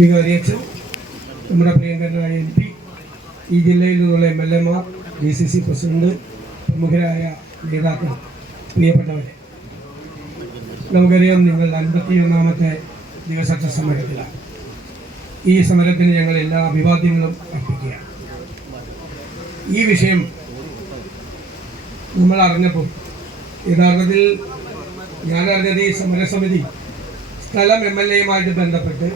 വികാരിയച്ഛൻ, നമ്മുടെ പ്രിയങ്കരനായ MP, ഈ ജില്ലയിൽ നിന്നുള്ള MLA മാർ, DCC പ്രസിഡന്റ്, പ്രമുഖരായ നേതാക്കൾ, പ്രിയപ്പെട്ടവരെ, നമുക്കറിയാം നിങ്ങൾ 51ാമത്തെ ദിവസത്തെ സമരത്തിലാണ്. ഈ സമരത്തിന് ഞങ്ങൾ എല്ലാ അഭിവാദ്യങ്ങളും അർപ്പിക്കുകയാണ്. ഈ വിഷയം നമ്മൾ അറിഞ്ഞപ്പോൾ യഥാർത്ഥത്തിൽ ഞാൻ അറിഞ്ഞത് ഈ സമരസമിതി സ്ഥലം MLA-യുമായിട്ട് ബന്ധപ്പെട്ട്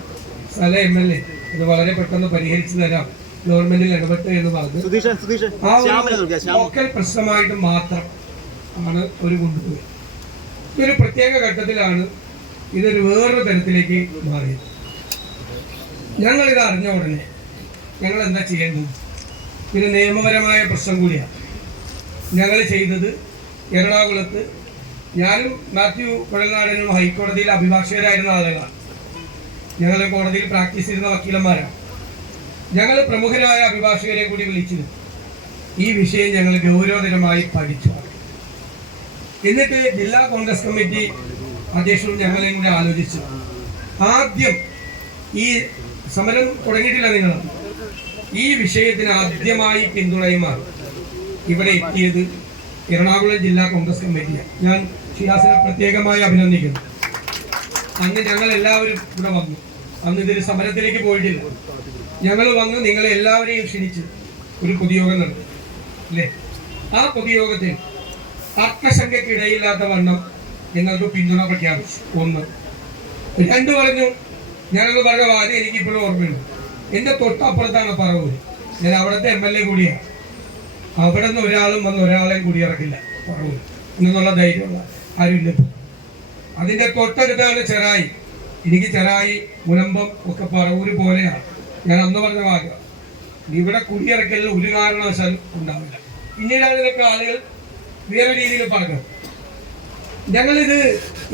സ്ഥല MLA ഇത് വളരെ പെട്ടെന്ന് പരിഹരിച്ചു തരാം, ഗവൺമെന്റിൽ ഇടപെട്ട് എന്ന് പറഞ്ഞു ആ ലോക്കൽ പ്രശ്നമായിട്ട് മാത്രം ആണ് ഒരു കൊണ്ടുപോയി. ഇതൊരു പ്രത്യേക ഘട്ടത്തിലാണ് ഇതൊരു വേറൊരു തരത്തിലേക്ക് മാറിയത്. ഞങ്ങളിത് അറിഞ്ഞ ഉടനെ ഞങ്ങൾ എന്താ ചെയ്യേണ്ടത്? ഇത് നിയമപരമായ പ്രശ്നം കൂടിയാണ്. ഞങ്ങൾ ചെയ്തത് എറണാകുളത്ത് ഞാനും മാത്യു കുഴൽനാടനും ഹൈക്കോടതിയിൽ അഭിഭാഷകരായിരുന്ന ആളുകളാണ്. ഞങ്ങൾ കോടതിയിൽ പ്രാക്ടീസ് ചെയ്യുന്ന വക്കീലന്മാരാണ്. ഞങ്ങൾ പ്രമുഖരായ അഭിഭാഷകരെ കൂടി വിളിച്ചിരുന്നു. ഈ വിഷയം ഞങ്ങൾ ഗൗരവതരമായി പഠിച്ചു. എന്നിട്ട് ജില്ലാ കോൺഗ്രസ് കമ്മിറ്റി അധ്യക്ഷനും ഞങ്ങളെയും കൂടി ആലോചിച്ചു. ആദ്യം ഈ സമരം തുടങ്ങിയിട്ടില്ല നിങ്ങൾ, ഈ വിഷയത്തിന് ആദ്യമായി പിന്തുണയുമാണ് ഇവിടെ എത്തിയത് എറണാകുളം ജില്ലാ കോൺഗ്രസ് കമ്മിറ്റിയാണ്. ഞാൻ ഷിയാസിനെ പ്രത്യേകമായി അഭിനന്ദിക്കുന്നു. അന്ന് ഞങ്ങൾ എല്ലാവരും ഇവിടെ വന്നു. അന്ന് ഇതൊരു സമരത്തിലേക്ക് പോയിട്ടില്ല. ഞങ്ങൾ വന്ന് നിങ്ങളെ എല്ലാവരെയും ക്ഷണിച്ച് ഒരു പൊതുയോഗം നടത്തി അല്ലേ? ആ പൊതുയോഗത്തിൽ തർക്കശങ്കയ്ക്കിടയില്ലാത്ത വണ്ണം ഞങ്ങൾക്ക് പിന്തുണ പ്രഖ്യാപിച്ചു. 1. 2 പറഞ്ഞു, ഞാനൊന്ന് പറഞ്ഞ വാര്യം എനിക്കിപ്പോഴും ഓർമ്മയുണ്ട്. എൻ്റെ തൊട്ടപ്പുറത്താണ് പറവൂർ. ഞാൻ അവിടുത്തെ MLA കൂടിയാണ്. അവിടെ നിന്ന് ഒരാളും വന്ന് ഒരാളെയും കൂടി ഇറക്കില്ല പറവൂർ എന്നുള്ള ധൈര്യമുള്ള ആരുമില്ല. അതിൻ്റെ തൊട്ടടുത്താണ് ചെറായി. എനിക്ക് ചെറായി, മുനമ്പം ഒക്കെ പറവൂര് പോലെയാണ്. ഞാൻ അന്ന് പറഞ്ഞ വാചകം, ഇവിടെ കുടിയിറക്കലിൽ ഒരു കാരണവശാലും ഉണ്ടാവില്ല. പിന്നീടാണ് ഇതൊക്കെ ആളുകൾ വേറെ രീതിയിൽ പറഞ്ഞത്. ഞങ്ങളിത്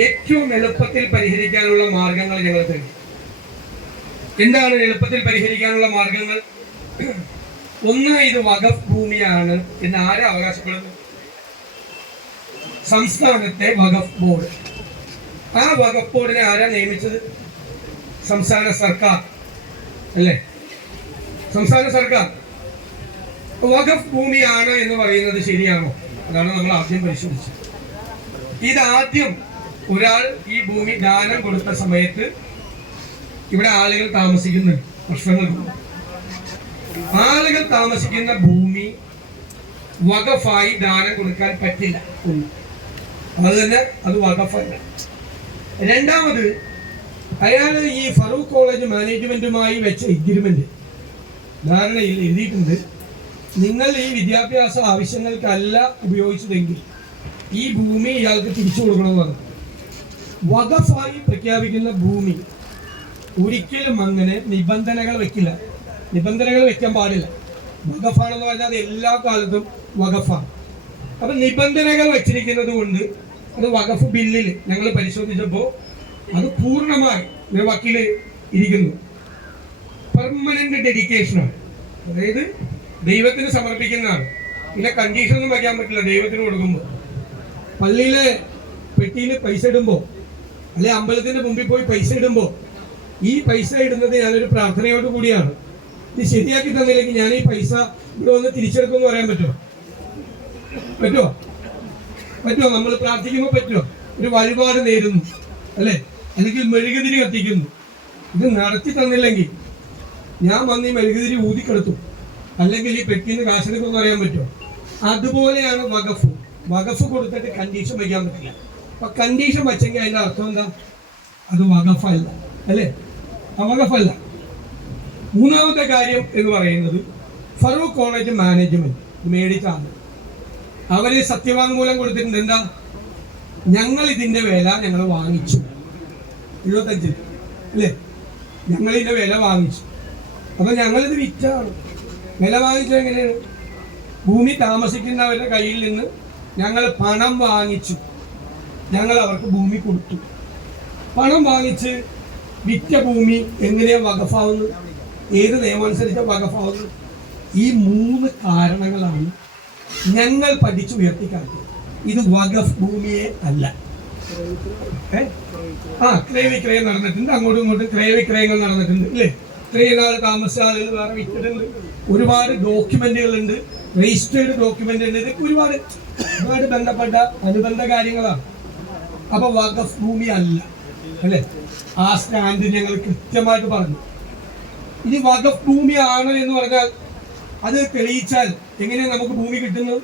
ഏറ്റവും എളുപ്പത്തിൽ പരിഹരിക്കാനുള്ള മാർഗങ്ങൾ ഞങ്ങൾ തേടി. എന്താണ് എളുപ്പത്തിൽ പരിഹരിക്കാനുള്ള മാർഗങ്ങൾ? 1, ഇത് വഖഫ് ഭൂമിയാണ് എന്ന് ആരാ അവകാശപ്പെടുന്നത്? സംസ്ഥാനത്തെ വഖഫ് ബോർഡ്. ആ വഖഫ് ബോർഡിനെ ആരാ നിയമിച്ചത്? സംസ്ഥാന സർക്കാർ അല്ലേ? സംസ്ഥാന സർക്കാർ. വഖഫ് ഭൂമിയാണ് എന്ന് പറയുന്നത് ശരിയാണോ? അതാണ് നമ്മൾ ആദ്യം പരിശോധിച്ചത്. ഇതാദ്യം ഒരാൾ ഈ ഭൂമി ദാനം കൊടുത്ത സമയത്ത് ഇവിടെ ആളുകൾ താമസിക്കുന്ന പ്രശ്നങ്ങളുണ്ട്. ആളുകൾ താമസിക്കുന്ന ഭൂമി വഖഫായി ദാനം കൊടുക്കാൻ പറ്റില്ല. അത് തന്നെ അത് വഖഫല്ല. 2, അയാൾ ഈ ഫറൂഖ് കോളേജ് മാനേജ്മെന്റുമായി വെച്ച എഗ്രിമെന്റ് ധാരണയിൽ എഴുതിയിട്ടുണ്ട്, നിങ്ങൾ ഈ വിദ്യാഭ്യാസ ആവശ്യങ്ങൾക്കല്ല ഉപയോഗിച്ചതെങ്കിൽ ഈ ഭൂമി ഇയാൾക്ക് തിരിച്ചു കൊടുക്കണമെന്ന് പറഞ്ഞു. വഖഫായി പ്രഖ്യാപിക്കുന്ന ഭൂമി ഒരിക്കലും അങ്ങനെ നിബന്ധനകൾ വെക്കില്ല. നിബന്ധനകൾ വെക്കാൻ പാടില്ല. വഖഫാണെന്ന് പറഞ്ഞാൽ അത് എല്ലാ കാലത്തും വഖഫാണ്. അപ്പൊ നിബന്ധനകൾ വെച്ചിരിക്കുന്നത് കൊണ്ട് അത് വഖഫ് ബില്ലിൽ ഞങ്ങൾ പരിശോധിച്ചപ്പോൾ അത് പൂർണ്ണമായി വക്കീല് ഇരിക്കുന്നു. പെർമനന്റ് ഡെഡിക്കേഷനാണ്. അതായത് ദൈവത്തിന് സമർപ്പിക്കുന്നതാണ്. പിന്നെ കണ്ടീഷൻ ഒന്നും വയ്ക്കാൻ പറ്റില്ല. ദൈവത്തിന് കൊടുക്കുമ്പോൾ, പള്ളിയിലെ പെട്ടിയിൽ പൈസ ഇടുമ്പോൾ, അല്ലെ അമ്പലത്തിന്റെ മുമ്പിൽ പോയി പൈസ ഇടുമ്പോൾ, ഈ പൈസ ഇടുന്നത് ഞാനൊരു പ്രാർത്ഥനയോട് കൂടിയാണ്. ഇത് ശരിയാക്കി തന്നില്ലെങ്കിൽ ഞാൻ ഈ പൈസ ഇവിടെ വന്ന് തിരിച്ചെടുക്കുമെന്ന് പറയാൻ പറ്റുമോ? പറ്റുമോ? നമ്മൾ പ്രാർത്ഥിക്കുമ്പോൾ പറ്റുമോ? ഒരു വഴിപാട് നേരുന്നു അല്ലെ, അല്ലെങ്കിൽ മെഴുകുതിരി കത്തിക്കുന്നു, ഇത് നടത്തി തന്നില്ലെങ്കിൽ ഞാൻ വന്ന് ഈ മെഴുകുതിരി ഊതിക്കെടുത്തു, അല്ലെങ്കിൽ ഈ പെട്ടിന്ന് കാശെടുക്കുമെന്ന് അറിയാൻ പറ്റുമോ? അതുപോലെയാണ് വഖഫ്. വഖഫ് കൊടുത്തിട്ട് കണ്ടീഷൻ വയ്ക്കാൻ പറ്റില്ല. അപ്പൊ കണ്ടീഷൻ വച്ചെങ്കിൽ അതിന്റെ അർത്ഥം എന്താ? അത് വഖഫല്ല അല്ലേ? വഖഫല്ല. 3ാമത്തെ കാര്യം എന്ന് പറയുന്നത് ഫറൂഖ് കോളേജ് മാനേജ്മെന്റ് മേടിച്ചാണ്. അവര് സത്യവാങ്മൂലം കൊടുത്തിട്ടുണ്ട്. എന്താ? ഞങ്ങൾ ഇതിന്റെ വില ഞങ്ങൾ വാങ്ങിച്ചു 75 അല്ലേ? ഞങ്ങൾ ഇതിന്റെ വില വാങ്ങിച്ചു. അപ്പൊ ഞങ്ങളിത് വിറ്റാണ്. വില വാങ്ങിച്ചത് എങ്ങനെയാണ്? ഭൂമി താമസിക്കുന്നവരുടെ കയ്യിൽ നിന്ന് ഞങ്ങൾ പണം വാങ്ങിച്ചു. ഞങ്ങൾ അവർക്ക് ഭൂമി കൊടുത്തു. പണം വാങ്ങിച്ച് വിറ്റ ഭൂമി എങ്ങനെയാ വഖഫാവുന്നത്? ഏത് നിയമമനുസരിച്ച വഖഫാവുന്നത്? ഈ 3 കാരണങ്ങളാണ് ഞങ്ങൾ പഠിച്ചുയർത്തിക്കാട്ടിയത്. ഇത് വഖഫ് ഭൂമിയെ അല്ല. ക്രയവിക്രയം നടന്നിട്ടുണ്ട്, അങ്ങോട്ടും ഇങ്ങോട്ടും ക്രയവിക്രയങ്ങൾ നടന്നിട്ടുണ്ട് അല്ലേ? ഇത്രയും നാൾ താമസിച്ച ആളുകൾ വേറെ വിറ്റിട്ടുണ്ട്, ഒരുപാട് ഡോക്യുമെന്റുകളുണ്ട്, രജിസ്റ്റേർഡ് ഡോക്യുമെന്റ് ഉണ്ട്, ഇതൊക്കെ ഒരുപാട് ബന്ധപ്പെട്ട അനുബന്ധ കാര്യങ്ങളാണ്. അപ്പൊ വഖഫ് ഭൂമി അല്ല അല്ലേ? ആ സ്റ്റാൻഡ് ഞങ്ങൾ കൃത്യമായിട്ട് പറഞ്ഞു. ഇനി വഖഫ് ഭൂമിയാണ് എന്ന് പറഞ്ഞാൽ അത് തെളിയിച്ചാൽ എങ്ങനെയാണ് നമുക്ക് ഭൂമി കിട്ടുന്നത്?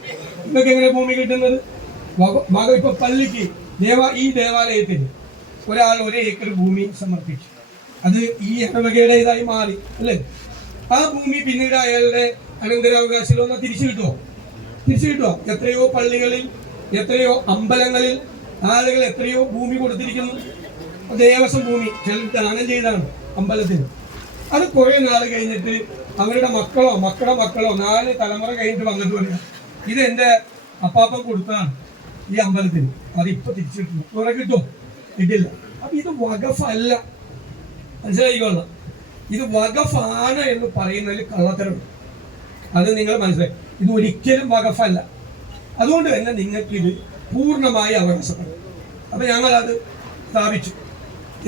ഇതൊക്കെ എങ്ങനെ ഭൂമി കിട്ടുന്നത്? ഇപ്പൊ പള്ളിക്ക് ഈ ദേവാലയത്തിന് ഒരാൾ 1 ഏക്കർ ഭൂമി സമർപ്പിച്ചു, അത് ഈ ഇടവകയുടെ ഇതായി മാറി അല്ലേ? ആ ഭൂമി പിന്നീട് അയാളുടെ അനന്തരാവകാശികളൊന്നും തിരിച്ചു കിട്ടുമോ? എത്രയോ പള്ളികളിൽ, എത്രയോ അമ്പലങ്ങളിൽ ആളുകൾ എത്രയോ ഭൂമി കൊടുത്തിരിക്കുന്നു. ദേവസ്വം ഭൂമി ചിലർ ദാനം ചെയ്താണ് അമ്പലത്തിന്. അത് കുറെ നാൾ കഴിഞ്ഞിട്ട് അവരുടെ മക്കളോ 4 തലമുറ കഴിഞ്ഞിട്ട് വന്നിട്ട് പറയാം, ഇത് എന്റെ അപ്പാപ്പൻ കൊടുത്താണ് ഈ അമ്പലത്തിന്, അതിപ്പോ തിരിച്ചു കിട്ടുന്നു. കുറെ കിട്ടുമോ? കിട്ടില്ല. അപ്പൊ ഇത് വഖഫ് അല്ല, മനസ്സിലായിക്കൊള്ളാം. ഇത് വഖഫാണ് എന്ന് പറയുന്നതിൽ കള്ളത്തരമുണ്ട്, അത് നിങ്ങൾ മനസ്സിലായി. ഇത് ഒരിക്കലും വഖഫല്ല. അതുകൊണ്ട് തന്നെ നിങ്ങൾക്ക് ഇത് പൂർണ്ണമായി അവകാശപ്പെടും. അപ്പൊ ഞങ്ങൾ അത് സ്ഥാപിച്ചു.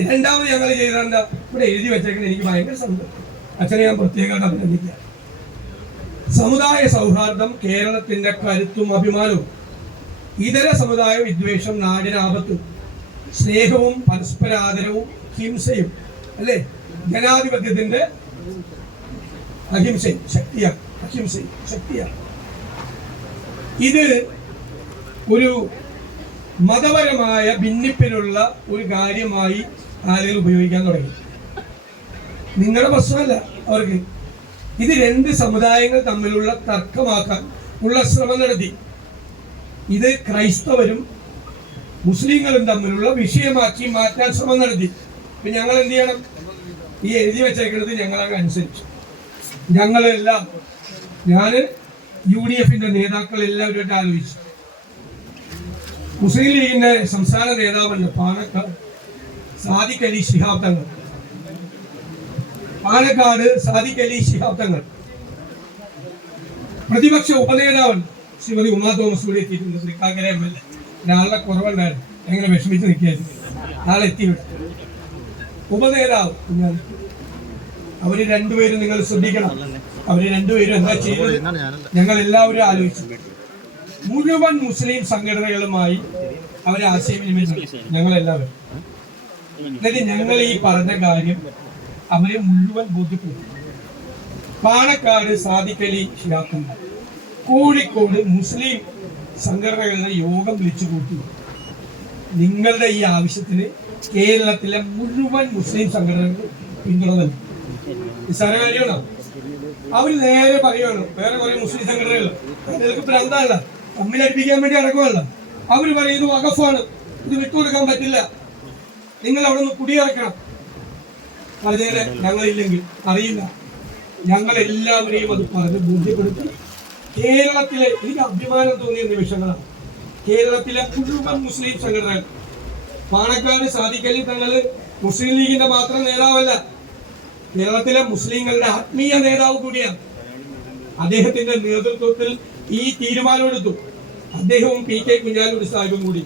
രണ്ടാമത് ഞങ്ങൾ ചെയ്തേണ്ട ഇവിടെ എഴുതി വെച്ചേക്കുന്നത് എനിക്ക് ഭയങ്കര സന്തോഷം, അച്ഛനെ ഞാൻ പ്രത്യേകമായിട്ട് അഭിനന്ദിക്കുക. സമുദായ സൗഹാർദ്ദം കേരളത്തിന്റെ കരുത്തും അഭിമാനവും, ഇതര സമുദായ വിദ്വേഷം നാടിന് ആപത്തും, സ്നേഹവും പരസ്പരാദരവും ഹിംസയും അല്ലേ? ജനാധിപത്യത്തിന്റെ അഹിംസയും ശക്തിയാണ്. ഇത് ഒരു മതപരമായ ഭിന്നിപ്പിനുള്ള ഒരു കാര്യമായി ആളുകൾ ഉപയോഗിക്കാൻ തുടങ്ങി. നിങ്ങളുടെ പ്രശ്നമല്ല അവർക്ക്. ഇത് 2 സമുദായങ്ങൾ തമ്മിലുള്ള തർക്കമാക്കാൻ ഉള്ള ശ്രമം നടത്തി. ഇത് ക്രൈസ്തവരും മുസ്ലിങ്ങളും തമ്മിലുള്ള വിഷയമാക്കി മാറ്റാൻ ശ്രമം നടത്തി. ഇപ്പൊ ഞങ്ങൾ എന്ത് ചെയ്യണം? ഈ എഴുതി വെച്ചേക്കുന്നത് ഞങ്ങളങ്ങ് അനുസരിച്ചു. ഞങ്ങളെല്ലാം, ഞാന് UDFന്റെ നേതാക്കൾ എല്ലാവരുമായിട്ട് ആലോചിച്ചു. മുസ്ലിം ലീഗിന്റെ സംസ്ഥാന നേതാവുണ്ട് പാണക്കാട് സാദിഖ് അലി ശിഹാബ് തങ്ങൾ, പ്രതിപക്ഷ ഉപനേതാവുണ്ട് ശ്രീമതി ഉമാ തോമസ് കൂടി എത്തിയിട്ടുണ്ട്. തൃക്കാക്കര MLA. ഒരാളുടെ കുറവുണ്ടായിരുന്നു, എങ്ങനെ വിഷമിച്ച് നിൽക്കുകയായിരുന്നു. ആളെ എത്തിവിട്ടു. ഉപനേതാവ് അവര് 2 പേരും നിങ്ങൾ ശ്രദ്ധിക്കണം. അവര് 2 പേരും എന്താ ചെയ്തത്? ഞങ്ങൾ എല്ലാവരും ആലോചിച്ചു. മുഴുവൻ മുസ്ലിം സംഘടനകളുമായി അവരെ ആശയവിനിമയം നടത്തി ഞങ്ങളെല്ലാവരും. എന്നിട്ട് ഞങ്ങൾ ഈ പറഞ്ഞ കാര്യം അവരെ മുഴുവൻ ബോധ്യപ്പെട്ടു. പാണക്കാട് സാദിഖ് അലി ശിഹാബ് തങ്ങൾ കോഴിക്കോട് മുസ്ലിം സംഘടനകളുടെ യോഗം വിളിച്ചു കൂട്ടി. നിങ്ങളുടെ ഈ ആവശ്യത്തിന് കേരളത്തിലെ മുഴുവൻ മുസ്ലിം സംഘടനകൾ പിന്തുണ നൽകി. നിസ്സാര കാര്യമാണോ? അവർ നേരെ പറയുകയാണ്, വേറെ കുറെ മുസ്ലിം സംഘടനകൾ അതിലേക്ക് ഭ്രാന്തല്ല, തമ്മിലടിപ്പിക്കാൻ വേണ്ടി അടക്കമല്ല. അവർ പറയും ഇത് വഖഫാണ്, ഇത് വിട്ടുകൊടുക്കാൻ പറ്റില്ല, നിങ്ങൾ അവിടെ നിന്ന് കുടിയിറക്കണം. പറഞ്ഞേരെ ഞങ്ങളില്ലെങ്കിൽ അറിയില്ല. ഞങ്ങളെല്ലാവരെയും അത് പറഞ്ഞ് ബോധ്യപ്പെടുത്തി. കേരളത്തിലെ എനിക്ക് അഭിമാനം തോന്നിയ നിമിഷങ്ങളാണ്. കേരളത്തിലെ മുഴുവൻ മുസ്ലിം സംഘടനകൾ, പാണക്കാട് സാദിഖ് അലി തങ്ങള് മുസ്ലിം ലീഗിന്റെ മാത്രം നേതാവല്ല, കേരളത്തിലെ മുസ്ലിങ്ങളുടെ ആത്മീയ നേതാവ് കൂടിയാണ്. അദ്ദേഹത്തിന്റെ നേതൃത്വത്തിൽ ഈ തീരുമാനമെടുത്തു. അദ്ദേഹവും PK കുഞ്ഞാലിക്കുട്ടി സാഹിബും കൂടി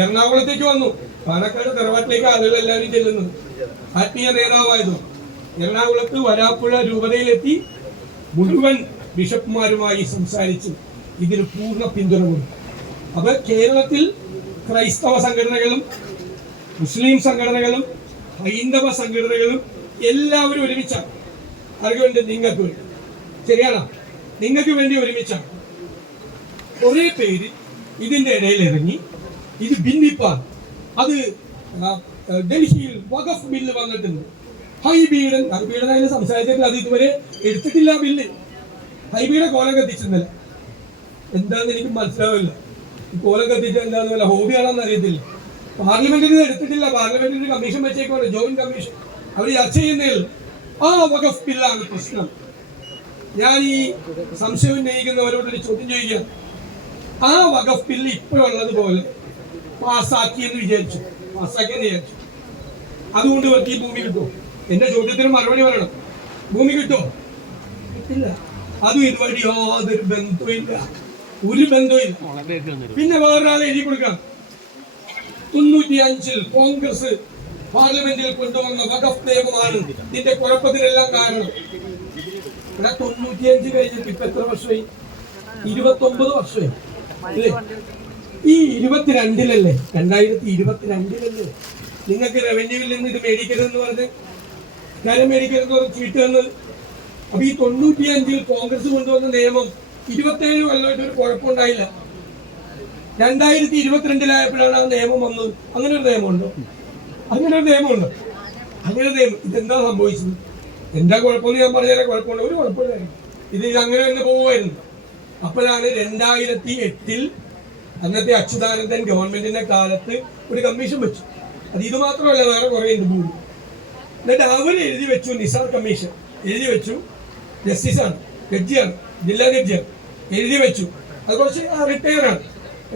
എറണാകുളത്തേക്ക് വന്നു. പാലക്കാട് തറവാട്ടിലേക്ക് ആളുകൾ എല്ലാവരും ചെല്ലുന്നത്. ആത്മീയ നേതാവായതു എറണാകുളത്ത് വരാപ്പുഴ രൂപതയിലെത്തി മുഴുവൻ ബിഷപ്പുമാരുമായി സംസാരിച്ച് ഇതിന് പൂർണ്ണ പിന്തുണ കൊടുത്തു. അപ്പൊ കേരളത്തിൽ ക്രൈസ്തവ സംഘടനകളും മുസ്ലിം സംഘടനകളും ഹൈന്ദവ സംഘടനകളും എല്ലാവരും ഒരുമിച്ചാണ്. ആർക്ക് വേണ്ടി? നിങ്ങൾക്ക് വേണ്ടി. ശരിയാണോ? നിങ്ങൾക്ക് വേണ്ടി ഒരുമിച്ചാണ്. കുറെ പേര് ഇതിന്റെ ഇടയിൽ ഇറങ്ങി ഇത് ഭിന്നിപ്പാണ്. അത് ഡൽഹിയിൽ വഖഫ് ബില്ല് വന്നിട്ടുണ്ട്. ഹൈബിയുടെ സംസാരിച്ചിട്ട് അത് ഇതുവരെ എടുത്തിട്ടില്ല ബില്ല്. ഹൈബിയുടെ കോലം കത്തിച്ചിരുന്നില്ല. എന്താന്ന് എനിക്ക് മനസ്സിലാവില്ല. കോലം കത്തിച്ച എന്താന്ന് വല്ല ഹോബിയാണെന്ന് അറിയത്തില്ല. പാർലമെന്റിൽ എടുത്തിട്ടില്ല. പാർലമെന്റിൽ കമ്മീഷൻ വെച്ചേക്കാണ്, ജോയിന്റ് കമ്മീഷൻ. അവർ ചർച്ച ചെയ്യുന്നതിൽ ആ വഖഫ് ബില്ലാണ് പ്രശ്നം. ഞാൻ ഈ സംശയം ഉന്നയിക്കുന്നവരോടൊരു ചോദ്യം ചെയ്യുക. ആ വഖഫ് ബില്ല് ഇപ്പോഴുള്ളതുപോലെ പാസ്സാക്കിയെന്ന് വിചാരിച്ചു. അതുകൊണ്ട് ഇവർക്ക് ഈ ഭൂമി കിട്ടുമോ? എന്റെ ചോദ്യത്തിന് മറുപടി പറയണം. ഭൂമി കിട്ടുമോ? കിട്ടില്ല. അതും ഇതുവഴി യാതൊരു ബന്ധവുമില്ല, ഒരു ബന്ധവുമില്ല. പിന്നെ വേറൊരാളെ എഴുതി കൊടുക്കാം. 95-ൽ കോൺഗ്രസ് പാർലമെന്റിൽ കൊണ്ടുവന്ന വഖഫ് നിയമമാണ് ഇതിന്റെ കുഴപ്പത്തിനെല്ലാം കാരണം. 95 കഴിഞ്ഞിട്ട് ഇപ്പൊ എത്ര വർഷമായി? 29 വർഷമായി അല്ലേ? ഈ 22-ലല്ലേ 2022-ലല്ലേ നിങ്ങൾക്ക് റവന്യൂവിൽ നിന്ന് ഇത് മേടിക്കരുതെന്ന് പറഞ്ഞ് കാര്യം മേടിക്കരുതെന്ന് പറഞ്ഞ് ചീട്ട് തന്നത്? അപ്പൊ ഈ 95-ൽ കോൺഗ്രസ് കൊണ്ടുവന്ന നിയമം 27 കൊല്ലമായിട്ട് ഒരു കുഴപ്പമുണ്ടായില്ല. 2022-ലായപ്പോഴാണ് ആ നിയമം വന്നത്. അങ്ങനെ ഒരു നിയമമുണ്ടോ? അങ്ങനെ ഒരു നിയമമുണ്ടോ? അങ്ങനെ നിയമം ഇതെന്താ സംഭവിച്ചത്? എന്താ കുഴപ്പമെന്ന് ഞാൻ പറഞ്ഞാൽ കുഴപ്പമുണ്ട്, ഒരു കുഴപ്പമില്ലായിരുന്നു. ഇത് അങ്ങനെ തന്നെ പോവുമായിരുന്നു. അപ്പോഴാണ് 2008-ൽ അന്നത്തെ അച്യുതാനന്ദൻ ഗവൺമെന്റിന്റെ കാലത്ത് ഒരു കമ്മീഷൻ വെച്ചു. അത് ഇത് മാത്രമല്ല, വേറെ കുറെ ഉണ്ട് ഭൂമി. എന്നിട്ട് അവർ എഴുതി വെച്ചു, നിസാർ കമ്മീഷൻ എഴുതി വെച്ചു. ജസ്റ്റിസാണ്, ജഡ്ജിയാണ്, ജില്ലാ ജഡ്ജിയാണ്, എഴുതി വെച്ചു. അത് കുറച്ച് റിട്ടയർ ആണ്.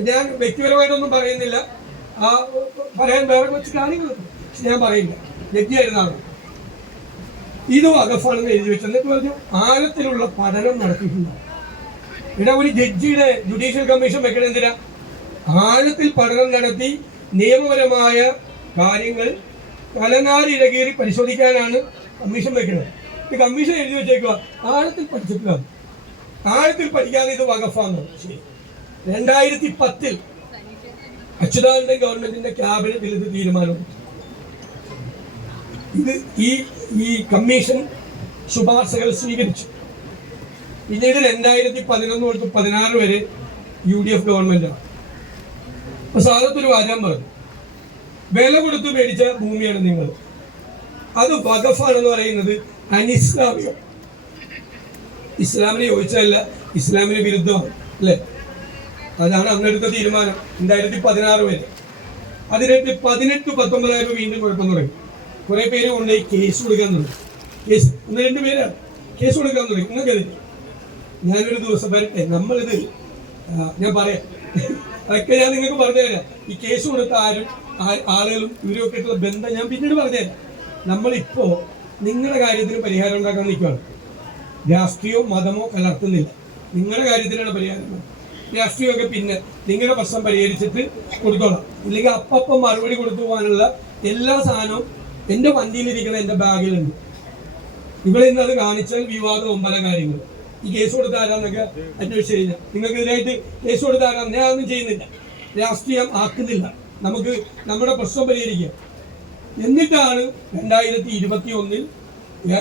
ഞാൻ വ്യക്തിപരമായിട്ടൊന്നും പറയുന്നില്ല, പറയാൻ വേറെ കുറച്ച് കാര്യങ്ങളുണ്ട്, പക്ഷെ ഞാൻ പറയില്ല. ജഡ്ജിയായിരുന്ന ആളാണ്. ഇത് വഖഫാണെന്ന് എഴുതി വെച്ചു. എന്നിട്ട് പറഞ്ഞു ആഴത്തിലുള്ള പഠനം നടത്തിയിട്ടുണ്ട്. ഇവിടെ ഒരു ജഡ്ജിയുടെ ജുഡീഷ്യൽ കമ്മീഷൻ വെക്കണം എന്തിനാ? ആഴത്തിൽ പഠനം നടത്തി നിയമപരമായ കാര്യങ്ങൾ തലനാരിഴകീറി പരിശോധിക്കാനാണ് കമ്മീഷൻ വെക്കുന്നത്. ഈ കമ്മീഷൻ എഴുതി വെച്ചേക്കുക ആഴത്തിൽ പഠിച്ചിട്ടില്ല. ആഴത്തിൽ പഠിക്കാതെ ഇത് വഖഫാണ്. 2010-ൽ അച്യുതാനന്ദൻ ഗവൺമെന്റിന്റെ ക്യാബിനറ്റിൽ ഇത് തീരുമാനം. ഇത് ഈ കമ്മീഷൻ ശുപാർശകൾ സ്വീകരിച്ചു. പിന്നീട് 2011 തൊട്ട് 2016 വരെ UDF ഗവൺമെന്റാണ്. അപ്പൊ സാധത്തൊരു വാചകം പറഞ്ഞു, വില കൊടുത്ത് മേടിച്ച ഭൂമിയാണ് നിങ്ങൾ, അത് വഖഫാണെന്ന് പറയുന്നത് അനിസ്ലാമികം. ഇസ്ലാമിനെ യോജിച്ചതല്ല, ഇസ്ലാമിന് വിരുദ്ധമാണ് അല്ലേ? അതാണ് അന്നെടുത്ത തീരുമാനം 2016 വരെ. അതിനായിട്ട് 18-19 വീണ്ടും കുഴപ്പം തുടങ്ങി. കുറെ പേര് കൊണ്ടുപോയി കേസ് കൊടുക്കാൻ തുടങ്ങി. കേസ് 1-2 പേരാണ് കേസ് കൊടുക്കാൻ തുടങ്ങി. നിങ്ങൾക്കതിന് ഞാനൊരു ദിവസം വരട്ടെ, നമ്മളിത് ഞാൻ പറയാം, അതൊക്കെ ഞാൻ നിങ്ങൾക്ക് പറഞ്ഞുതരാം. ഈ കേസ് കൊടുത്ത ആളുകളും ഇവരൊക്കെ ആയിട്ടുള്ള ബന്ധം ഞാൻ പിന്നീട് പറഞ്ഞുതരാം. നമ്മളിപ്പോ നിങ്ങളുടെ കാര്യത്തിന് പരിഹാരം ഉണ്ടാക്കാൻ നിൽക്കുകയാണ്. രാഷ്ട്രീയമോ മതമോ കലർത്തുന്നില്ല. നിങ്ങളുടെ കാര്യത്തിനാണ് പരിഹാരം. രാഷ്ട്രീയമൊക്കെ പിന്നെ നിങ്ങളുടെ പ്രശ്നം പരിഹരിച്ചിട്ട് കൊടുത്തോളാം. ഇല്ലെങ്കിൽ അപ്പം മറുപടി കൊടുത്തു പോകാനുള്ള എല്ലാ സാധനവും എൻ്റെ വണ്ടിയിലിരിക്കുന്ന എൻ്റെ ബാഗിലുണ്ട്. ഇവിടെ ഇന്ന് അത് കാണിച്ചാൽ വിവാദവും പല കാര്യങ്ങളും. ഈ കേസ് കൊടുത്ത ആരാന്നൊക്കെ അന്വേഷിച്ച് കഴിഞ്ഞാൽ നിങ്ങൾക്കെതിരായിട്ട് കേസ് കൊടുത്ത ആരാന്ന് ഞാൻ ഒന്നും ചെയ്യുന്നില്ല. രാഷ്ട്രീയം ആക്കുന്നില്ല. നമുക്ക് നമ്മുടെ പ്രശ്നം പരിഹരിക്കാം. എന്നിട്ടാണ് 2021-ൽ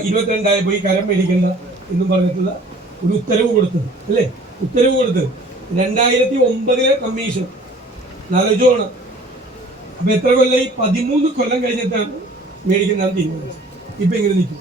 22 പോയി കരം മേടിക്കേണ്ട എന്നും പറഞ്ഞിട്ടുള്ള ഒരു ഉത്തരവ് കൊടുത്തത് അല്ലേ? ഉത്തരവ് കൊടുത്തത് 2009-ലെ കമ്മീഷൻ ആലോചിച്ചോണം. അപ്പൊ എത്ര കൊല്ലം? 13 കൊല്ലം കഴിഞ്ഞിട്ടാണ് മേടിക്കുന്നതാണ് തീരുമാനിച്ചത്. ഇപ്പൊ ഇങ്ങനെ നിൽക്കും.